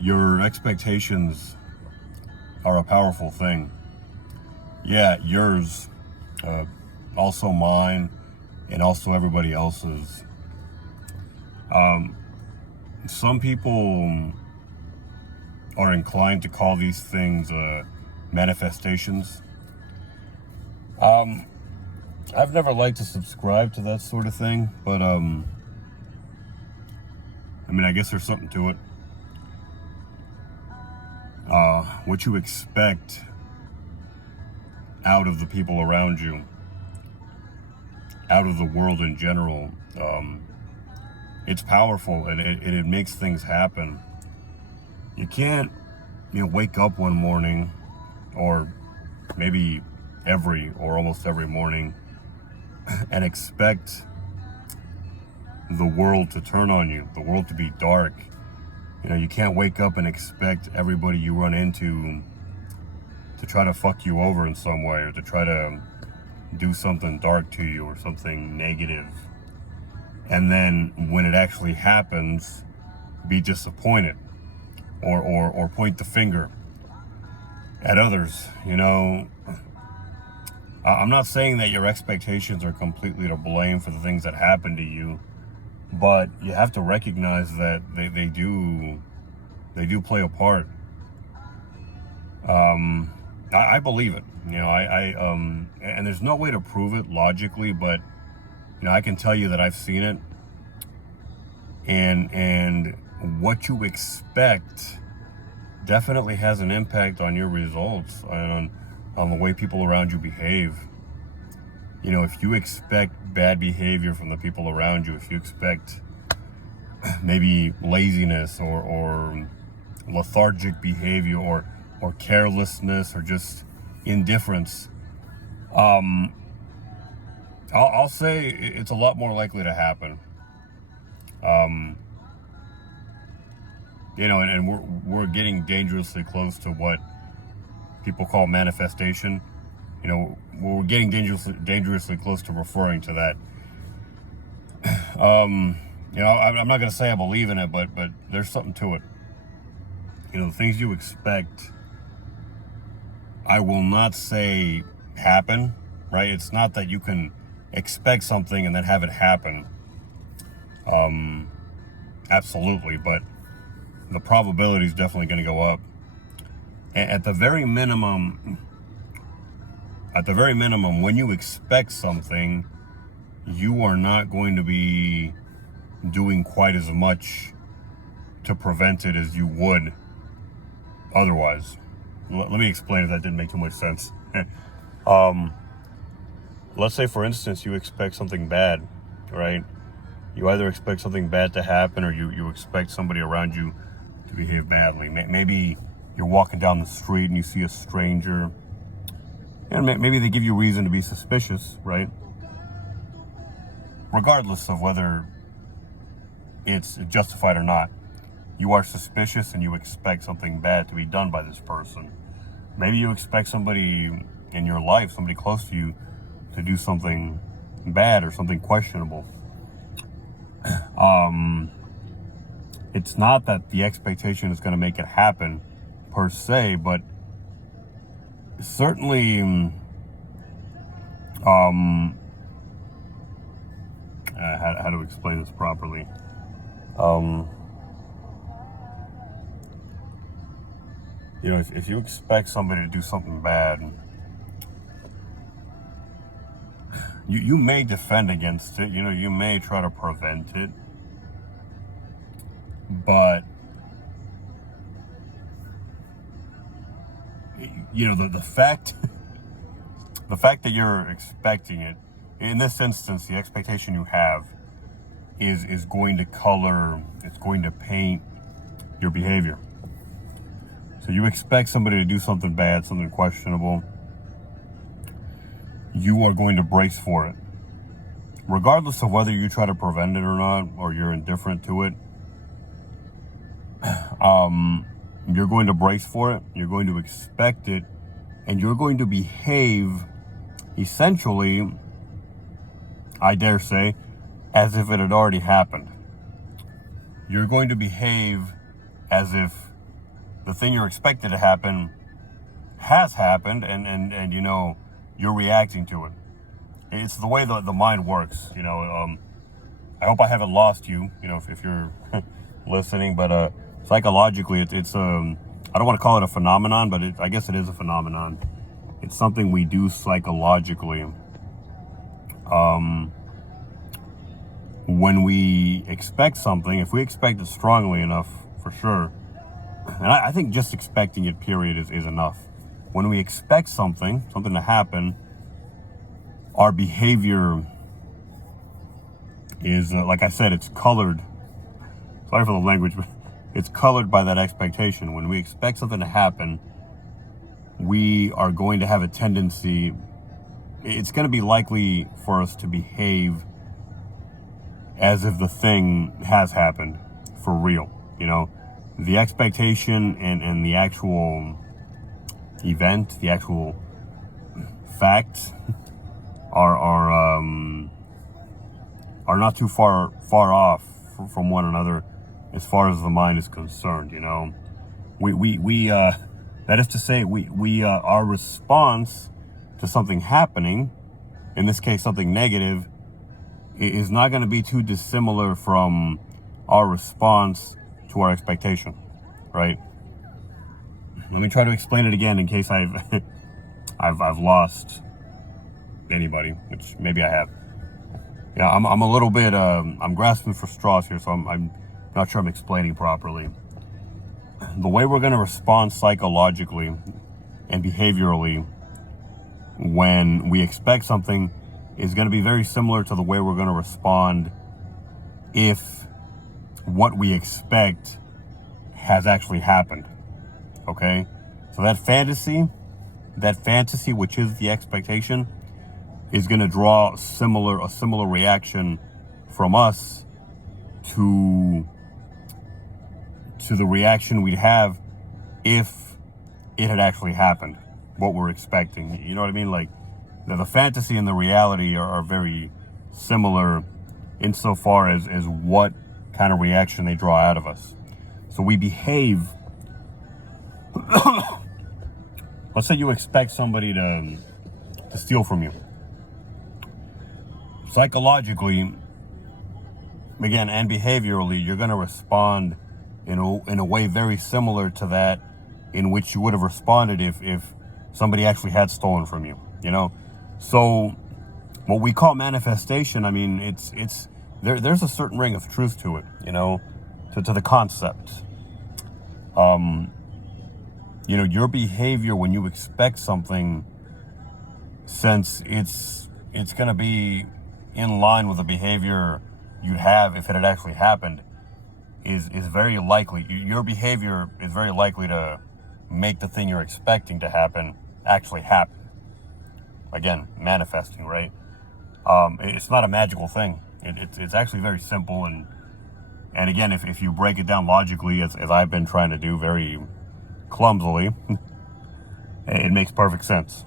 Your expectations are a powerful thing. Yeah, yours, uh, also mine, and also everybody else's. Some people are inclined to call these things manifestations. I've never liked to subscribe to that sort of thing, but I mean, I guess there's something to it. What you expect out of the people around you, out of the world in general, it's powerful, and it makes things happen. You can't, wake up one morning, or maybe every or almost every morning, and expect the world to turn on you, the world to be dark. You can't wake up and expect everybody you run into to try to fuck you over in some way, or to try to do something dark to you or something negative. And then when it actually happens, be disappointed, or point the finger at others. I'm not saying that your expectations are completely to blame for the things that happen to you, but you have to recognize that they do play a part. I believe it. And there's no way to prove it logically, but I can tell you that I've seen it, and what you expect definitely has an impact on your results, and on the way people around you behave. If you expect bad behavior from the people around you, if you expect maybe laziness, or lethargic behavior, or carelessness, or just indifference, I'll say it's a lot more likely to happen. And we're getting dangerously close to what people call manifestation. We're getting dangerously close to referring to that. I'm not going to say I believe in it, but there's something to it. The things you expect, I will not say happen, right? It's not that you can expect something and then have it happen. Absolutely, but the probability is definitely going to go up. At the very minimum, when you expect something, you are not going to be doing quite as much to prevent it as you would otherwise. Let me explain if that didn't make too much sense. Let's say, for instance, you expect something bad, right? You either expect something bad to happen, or you expect somebody around you to behave badly. Maybe you're walking down the street and you see a stranger, and maybe they give you reason to be suspicious, right? Regardless of whether it's justified or not, you are suspicious and you expect something bad to be done by this person. Maybe you expect somebody in your life, somebody close to you, to do something bad or something questionable. It's not that the expectation is going to make it happen per se, but certainly, how to explain this properly? If you expect somebody to do something bad, you may defend against it. You may try to prevent it, but the fact that you're expecting it, in this instance, the expectation you have is going to color, it's going to paint your behavior. So you expect somebody to do something bad, something questionable, you are going to brace for it. Regardless of whether you try to prevent it or not, or you're indifferent to it, you're going to brace for it, you're going to expect it, and you're going to behave essentially, I dare say, as if it had already happened. You're going to behave as if the thing you're expected to happen has happened, and you know, you're reacting to it. It's the way the mind works, you know. I hope I haven't lost you, you know, if you're listening, but psychologically, it's I don't want to call it a phenomenon, but I guess it is a phenomenon. It's something we do psychologically. When we expect something, if we expect it strongly enough, for sure, and I think just expecting it, period, is enough. When we expect something to happen, our behavior is, like I said, it's colored. Sorry for the language, but it's colored by that expectation. When we expect something to happen, we are going to have a tendency, it's going to be likely for us to behave as if the thing has happened for real. You know, the expectation and the actual event, the actual fact are not too far off from one another as far as the mind is concerned. You know, we that is to say, our response to something happening, in this case something negative, is not going to be too dissimilar from our response to our expectation, right? Let me try to explain it again in case I've lost anybody, which maybe I have. Yeah, I'm a little bit I'm grasping for straws here, so I'm not sure I'm explaining properly. The way we're going to respond psychologically and behaviorally when we expect something is going to be very similar to the way we're going to respond if what we expect has actually happened. Okay? So that fantasy, which is the expectation, is going to draw a similar reaction from us to the reaction we'd have if it had actually happened, what we're expecting. You know what I mean? Like, the fantasy and the reality are very similar insofar as what kind of reaction they draw out of us. So we behave. Let's say you expect somebody to steal from you. Psychologically, again, and behaviorally, you're going to respond in a way very similar to that in which you would have responded if somebody actually had stolen from you, you know? So what we call manifestation, I mean, there's a certain ring of truth to it, you know, to the concept. You know, your behavior when you expect something, since it's going to be in line with the behavior you'd have if it had actually happened, is very likely. Your behavior is very likely to make the thing you're expecting to happen actually happen. Again, manifesting, right? It's not a magical thing. It's actually very simple, and again, if you break it down logically, as I've been trying to do very clumsily, it makes perfect sense.